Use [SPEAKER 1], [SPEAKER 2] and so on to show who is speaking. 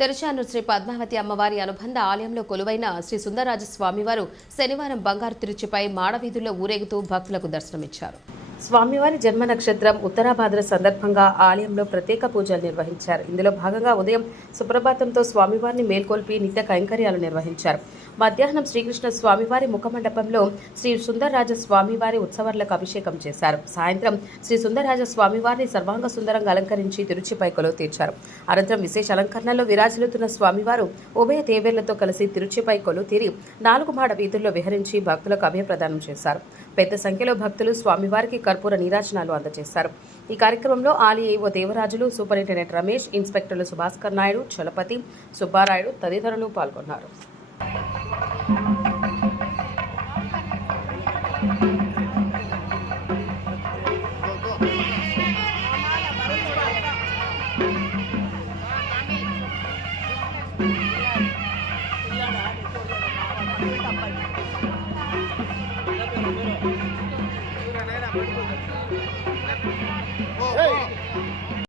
[SPEAKER 1] తెరచాను శ్రీ పద్మావతి అమ్మవారి అనుబంధ ఆలయంలో కొలువైన శ్రీ సుందరరాజ స్వామివారు శనివారం బంగారు తిరుచిపై మాడవీధుల్లో ఊరేగుతూ భక్తులకు దర్శనమిచ్చారు. స్వామివారి జన్మ నక్షత్రం ఉత్తరాభాద్ర సందర్భంగా ఆలయంలో ప్రత్యేక పూజలు నిర్వహించారు. ఇందులో భాగంగా ఉదయం సుప్రభాతంతో స్వామివారిని మేల్కొల్పి నిత్య కైంకర్యాలు నిర్వహించారు. మధ్యాహ్నం శ్రీకృష్ణ స్వామివారి ముఖమండపంలో శ్రీ సుందరరాజ స్వామివారి ఉత్సవాలకు అభిషేకం చేశారు. సాయంత్రం శ్రీ సుందరరాజ స్వామివారిని సర్వాంగ సుందరంగా అలంకరించి తిరుచిపై కొలువు తీర్చారు. అనంతరం విశేష అలంకరణలో విరాజిల్లుతున్న స్వామివారు ఉభయ దేవేళ్ళతో కలిసి తిరుచిపై కొలువు తీరి నాలుగు మాడ వీధుల్లో విహరించి భక్తులకు అభయప్రదానం చేశారు. పెద్ద సంఖ్యలో భక్తులు స్వామివారికి కర్పూర నీరాజనాలు అందజేశారు ఈ కార్యక్రమంలో ఆలయ దేవరాజులు సూపరింటెండెంట్ రమేష్ ఇన్స్పెక్టర్లు సుభాస్కర్ నాయుడు చలపతి సుబ్బారాయుడు తదితరులు పాల్గొన్నారు
[SPEAKER 2] Thank you. చూడండి అప్పటికి